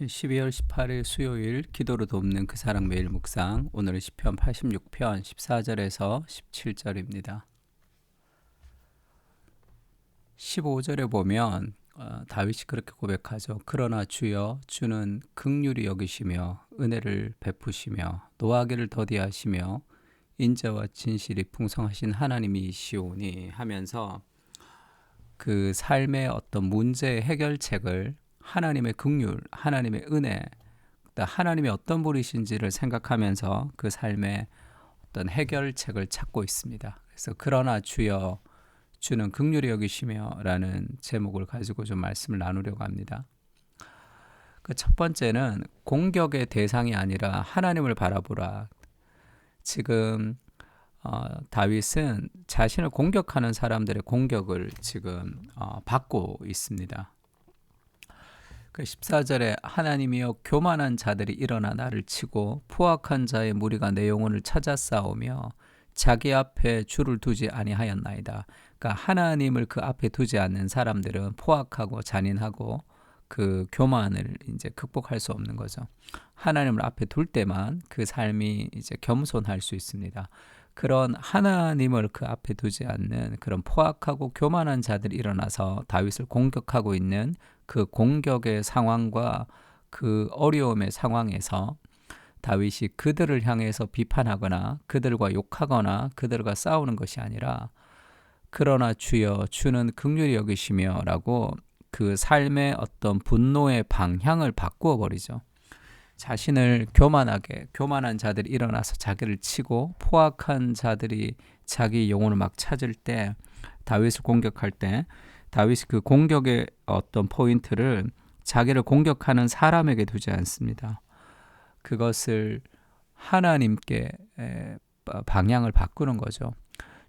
12월 18일 수요일 기도로 돕는 그 사랑 매일 묵상. 오늘은 시편 86편 14절에서 17절입니다. 15절에 보면 다윗이 그렇게 고백하죠. 그러나 주여, 주는 긍휼히 여기시며 은혜를 베푸시며 노하기를 더디하시며 인자와 진실이 풍성하신 하나님이시오니 하면서 그 삶의 어떤 문제 해결책을 하나님의 긍휼, 하나님의 은혜, 하나님이 어떤 분이신지를 생각하면서 그 삶의 어떤 해결책을 찾고 있습니다. 그래서 그러나 주여, 주는 긍휼히 여기시며 라는 제목을 가지고 좀 말씀을 나누려고 합니다. 그 첫 번째는 공격의 대상이 아니라 하나님을 바라보라. 지금 다윗은 자신을 공격하는 사람들의 공격을 지금 받고 있습니다. 그 14절에 하나님이여 교만한 자들이 일어나 나를 치고 포악한 자의 무리가 내 영혼을 찾아 싸우며 자기 앞에 주를 두지 아니하였나이다. 그러니까 하나님을 그 앞에 두지 않는 사람들은 포악하고 잔인하고 그 교만을 이제 극복할 수 없는 거죠. 하나님을 앞에 둘 때만 그 삶이 이제 겸손할 수 있습니다. 그런 하나님을 그 앞에 두지 않는 그런 포악하고 교만한 자들이 일어나서 다윗을 공격하고 있는 그 공격의 상황과 그 어려움의 상황에서 다윗이 그들을 향해서 비판하거나 그들과 욕하거나 그들과 싸우는 것이 아니라 그러나 주여, 주는 긍휼히 여기시며 라고 그 삶의 어떤 분노의 방향을 바꾸어 버리죠. 자신을 교만한 자들이 일어나서 자기를 치고 포악한 자들이 자기 영혼을 막 찾을 때, 다윗을 공격할 때 다윗이 그 공격의 어떤 포인트를 자기를 공격하는 사람에게 두지 않습니다. 그것을 하나님께 방향을 바꾸는 거죠.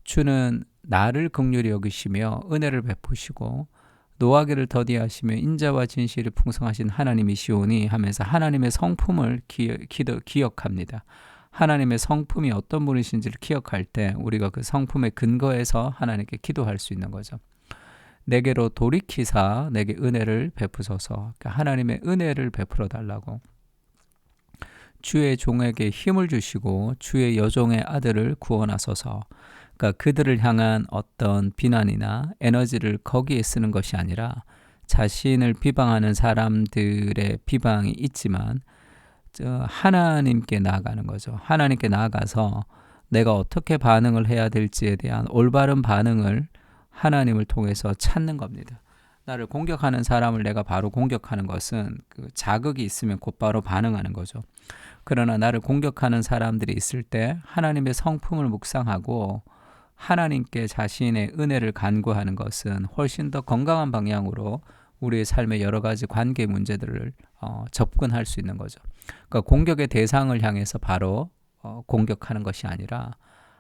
주는 나를 긍휼히 여기시며 은혜를 베푸시고 노하기를 더디하시며 인자와 진실이 풍성하신 하나님이시오니 하면서 하나님의 성품을 기억합니다. 하나님의 성품이 어떤 분이신지를 기억할 때 우리가 그 성품의 근거에서 하나님께 기도할 수 있는 거죠. 내게로 돌이키사 내게 은혜를 베푸소서. 그러니까 하나님의 은혜를 베풀어 달라고. 주의 종에게 힘을 주시고 주의 여종의 아들을 구원하소서. 그러니까 그들을 향한 어떤 비난이나 에너지를 거기에 쓰는 것이 아니라 자신을 비방하는 사람들의 비방이 있지만 하나님께 나아가는 거죠. 하나님께 나아가서 내가 어떻게 반응을 해야 될지에 대한 올바른 반응을 하나님을 통해서 찾는 겁니다. 나를 공격하는 사람을 내가 바로 공격하는 것은 그 자극이 있으면 곧바로 반응하는 거죠. 그러나 나를 공격하는 사람들이 있을 때 하나님의 성품을 묵상하고 하나님께 자신의 은혜를 간구하는 것은 훨씬 더 건강한 방향으로 우리의 삶의 여러 가지 관계 문제들을 접근할 수 있는 거죠. 그러니까 공격의 대상을 향해서 바로 공격하는 것이 아니라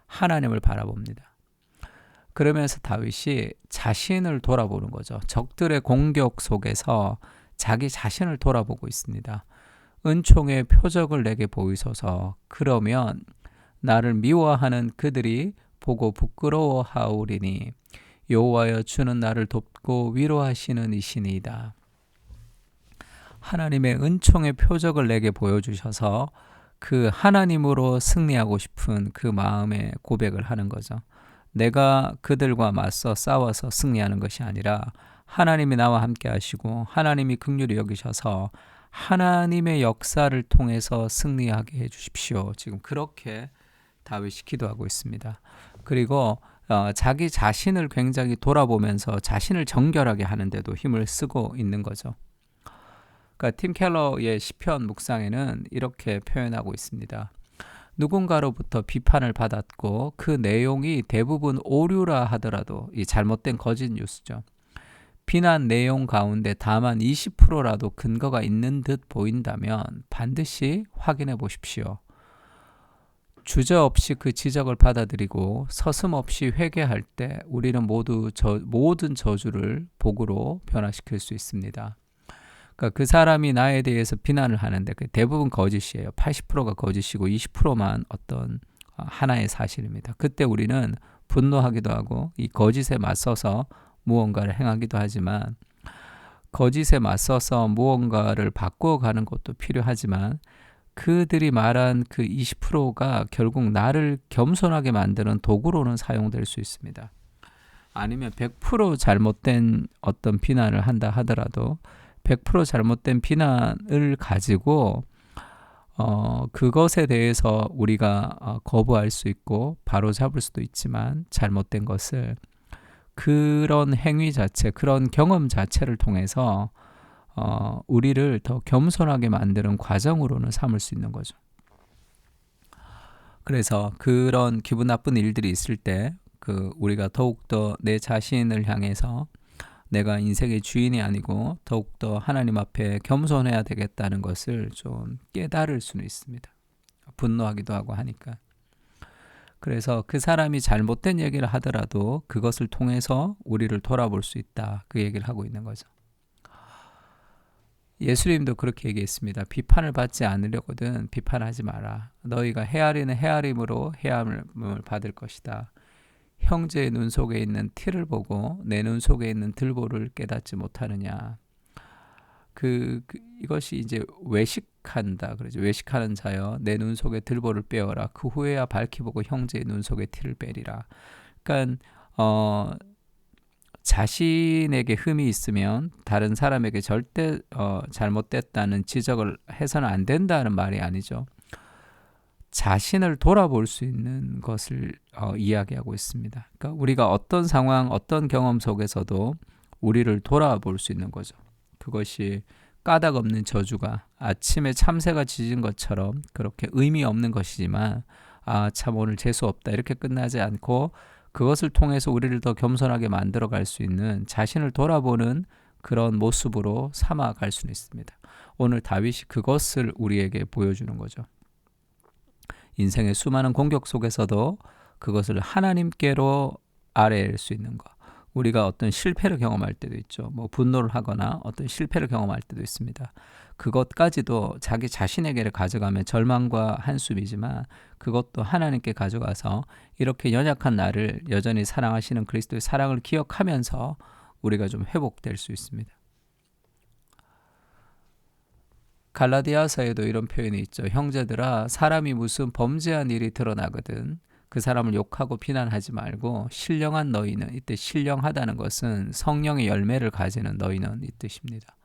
하나님을 바라봅니다. 그러면서 다윗이 자신을 돌아보는 거죠. 적들의 공격 속에서 자기 자신을 돌아보고 있습니다. 은총의 표적을 내게 보이소서. 그러면 나를 미워하는 그들이 보고 부끄러워하오리니 여호와여 주는 나를 돕고 위로하시는 이시니이다. 하나님의 은총의 표적을 내게 보여주셔서 그 하나님으로 승리하고 싶은 그 마음의 고백을 하는 거죠. 내가 그들과 맞서 싸워서 승리하는 것이 아니라 하나님이 나와 함께 하시고 하나님이 긍휼히 여기셔서 하나님의 역사를 통해서 승리하게 해주십시오. 지금 그렇게 다윗이 기도하고 있습니다. 그리고 자기 자신을 굉장히 돌아보면서 자신을 정결하게 하는데도 힘을 쓰고 있는 거죠. 그러니까 팀 켈러의 시편 묵상에는 이렇게 표현하고 있습니다. 누군가로부터 비판을 받았고 그 내용이 대부분 오류라 하더라도 이 잘못된 거짓 뉴스죠. 비난 내용 가운데 다만 20%라도 근거가 있는 듯 보인다면 반드시 확인해 보십시오. 주저없이 그 지적을 받아들이고 서슴없이 회개할 때 우리는 모두 모든 저주를 복으로 변화시킬 수 있습니다. 그러니까 그 사람이 나에 대해서 비난을 하는데 대부분 거짓이에요. 80%가 거짓이고 20%만 어떤 하나의 사실입니다. 그때 우리는 분노하기도 하고 이 거짓에 맞서서 무언가를 행하기도 하지만 거짓에 맞서서 무언가를 바꿔가는 것도 필요하지만 그들이 말한 그 20%가 결국 나를 겸손하게 만드는 도구로는 사용될 수 있습니다. 아니면 100% 잘못된 어떤 비난을 한다 하더라도 100% 잘못된 비난을 가지고 그것에 대해서 우리가 거부할 수 있고 바로 잡을 수도 있지만 잘못된 것을 그런 행위 자체, 그런 경험 자체를 통해서 우리를 더 겸손하게 만드는 과정으로는 삼을 수 있는 거죠. 그래서 그런 기분 나쁜 일들이 있을 때 우리가 더욱더 내 자신을 향해서 내가 인생의 주인이 아니고 더욱더 하나님 앞에 겸손해야 되겠다는 것을 좀 깨달을 수는 있습니다. 분노하기도 하고 하니까. 그래서 그 사람이 잘못된 얘기를 하더라도 그것을 통해서 우리를 돌아볼 수 있다. 그 얘기를 하고 있는 거죠. 예수님도 그렇게 얘기했습니다. 비판을 받지 않으려거든 비판하지 마라. 너희가 헤아리는 헤아림으로 헤아림을 받을 것이다. 형제의 눈 속에 있는 티를 보고 내 눈 속에 있는 들보를 깨닫지 못하느냐. 이것이 이제 외식한다 그러죠. 외식하는 자여 내 눈 속에 들보를 빼어라. 그 후에야 밝히 보고 형제의 눈 속에 티를 빼리라. 그러니까 자신에게 흠이 있으면 다른 사람에게 절대 잘못됐다는 지적을 해서는 안 된다는 말이 아니죠. 자신을 돌아볼 수 있는 것을 이야기하고 있습니다. 그러니까 우리가 어떤 상황, 어떤 경험 속에서도 우리를 돌아볼 수 있는 거죠. 그것이 까닭 없는 저주가 아침에 참새가 짖은 것처럼 그렇게 의미 없는 것이지만 참 오늘 재수 없다 이렇게 끝나지 않고 그것을 통해서 우리를 더 겸손하게 만들어갈 수 있는 자신을 돌아보는 그런 모습으로 삼아갈 수는 있습니다. 오늘 다윗이 그것을 우리에게 보여주는 거죠. 인생의 수많은 공격 속에서도 그것을 하나님께로 아뢰일 수 있는 것. 우리가 어떤 실패를 경험할 때도 있죠. 분노를 하거나 어떤 실패를 경험할 때도 있습니다. 그것까지도 자기 자신에게를 가져가면 절망과 한숨이지만 그것도 하나님께 가져가서 이렇게 연약한 나를 여전히 사랑하시는 그리스도의 사랑을 기억하면서 우리가 좀 회복될 수 있습니다. 갈라디아서에도 이런 표현이 있죠. 형제들아 사람이 무슨 범죄한 일이 드러나거든 그 사람을 욕하고 비난하지 말고 신령한 너희는, 이때 신령하다는 것은 성령의 열매를 가지는 너희는 이 뜻입니다.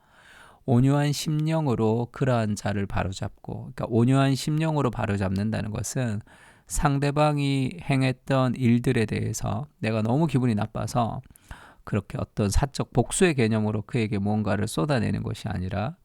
온유한 심령으로 그러한 자를 바로잡고, 그러니까 온유한 심령으로 바로잡는다는 것은 상대방이 행했던 일들에 대해서 내가 너무 기분이 나빠서 그렇게 어떤 사적 복수의 개념으로 그에게 뭔가를 쏟아내는 것이 아니라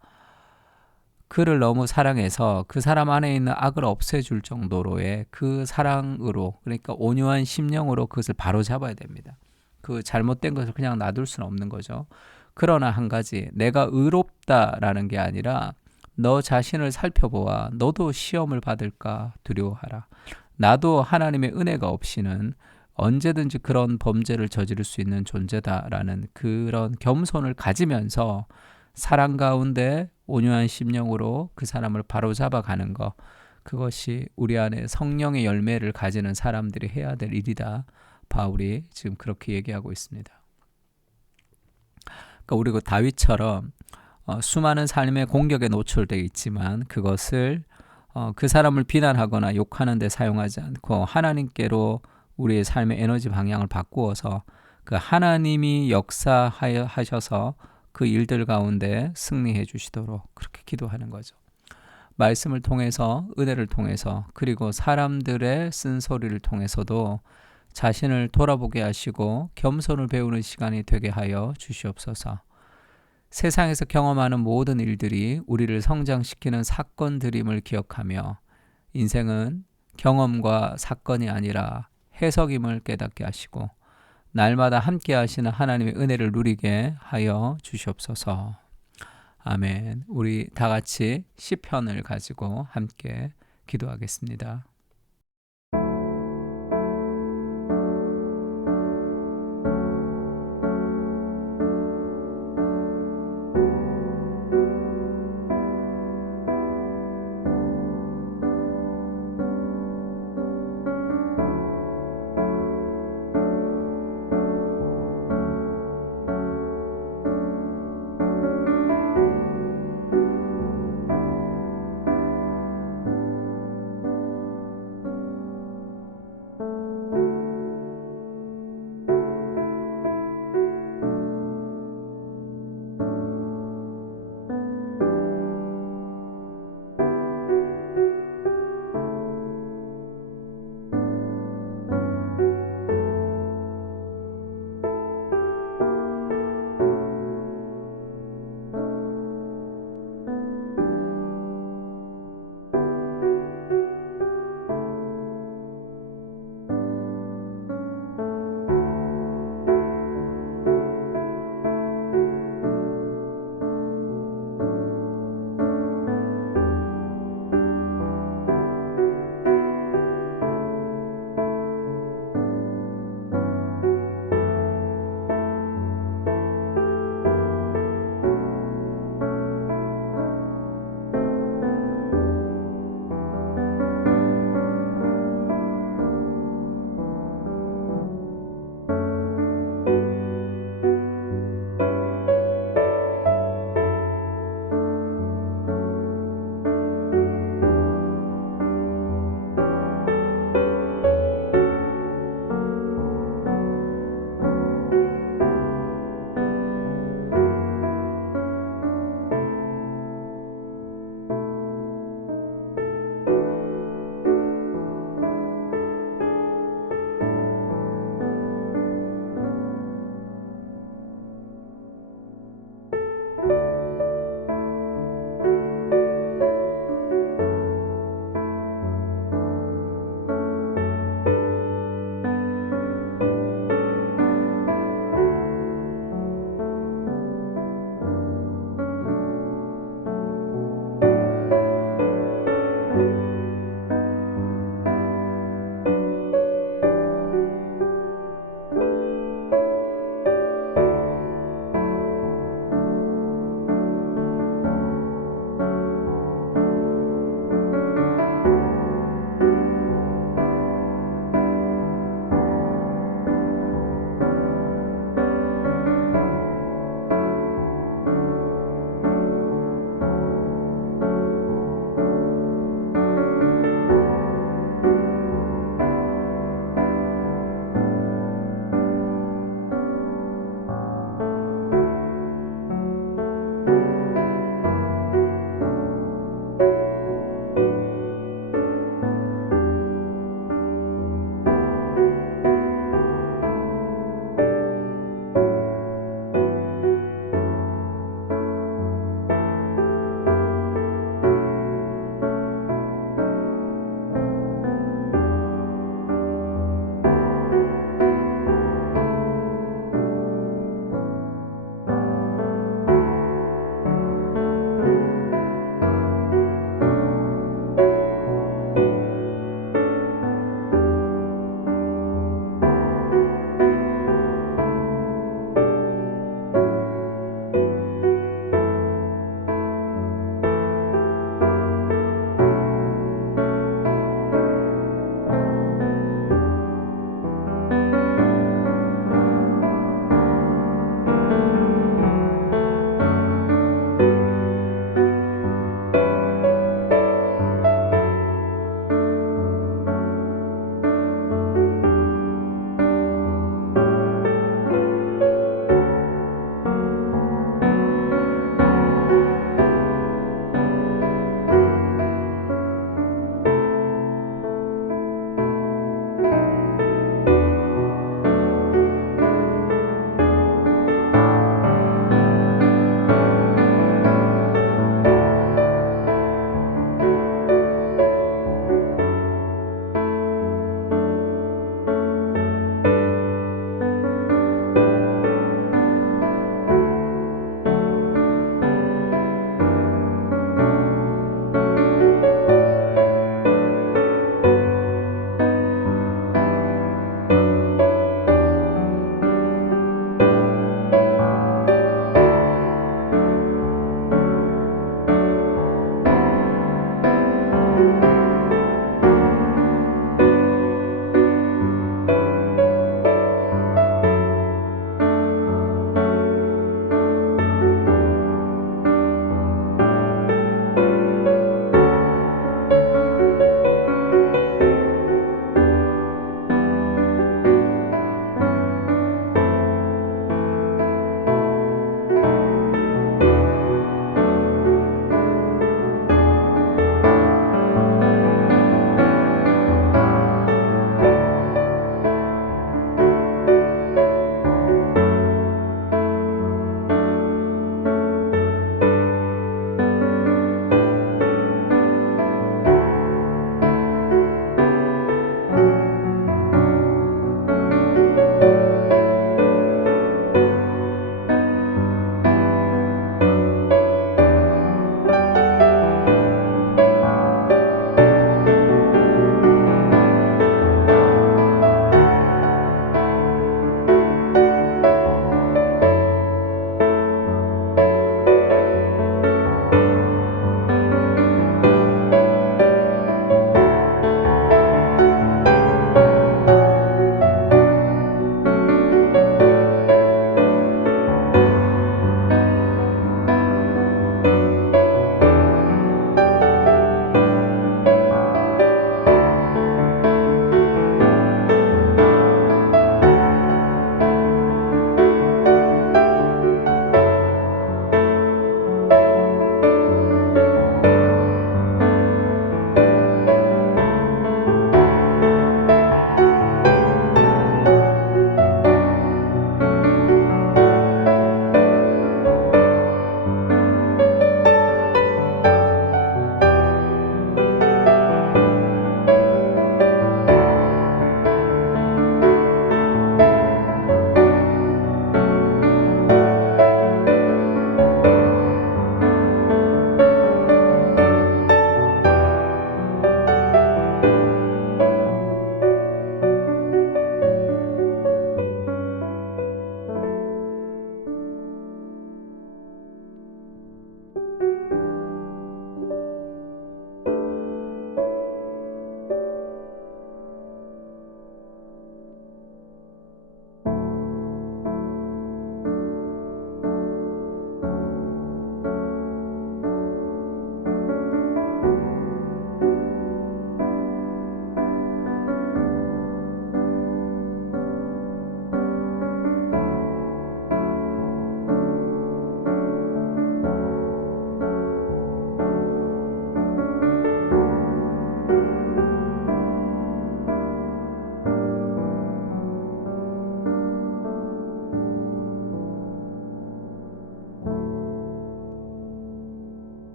그를 너무 사랑해서 그 사람 안에 있는 악을 없애줄 정도로의 그 사랑으로, 그러니까 온유한 심령으로 그것을 바로잡아야 됩니다. 그 잘못된 것을 그냥 놔둘 수는 없는 거죠. 그러나 한 가지, 내가 의롭다라는 게 아니라 너 자신을 살펴보아 너도 시험을 받을까 두려워하라. 나도 하나님의 은혜가 없이는 언제든지 그런 범죄를 저지를 수 있는 존재다라는 그런 겸손을 가지면서 사랑 가운데 온유한 심령으로 그 사람을 바로잡아 가는 것, 그것이 우리 안에 성령의 열매를 가지는 사람들이 해야 될 일이다. 바울이 지금 그렇게 얘기하고 있습니다. 그러니까 우리가 다윗처럼 수많은 삶의 공격에 노출되어 있지만 그것을 그 사람을 비난하거나 욕하는 데 사용하지 않고 하나님께로 우리의 삶의 에너지 방향을 바꾸어서 그 하나님이 역사하셔서 그 일들 가운데 승리해 주시도록 그렇게 기도하는 거죠. 말씀을 통해서, 은혜를 통해서, 그리고 사람들의 쓴소리를 통해서도 자신을 돌아보게 하시고 겸손을 배우는 시간이 되게 하여 주시옵소서. 세상에서 경험하는 모든 일들이 우리를 성장시키는 사건들임을 기억하며 인생은 경험과 사건이 아니라 해석임을 깨닫게 하시고 날마다 함께 하시는 하나님의 은혜를 누리게 하여 주시옵소서. 아멘. 우리 다 같이 시편을 가지고 함께 기도하겠습니다.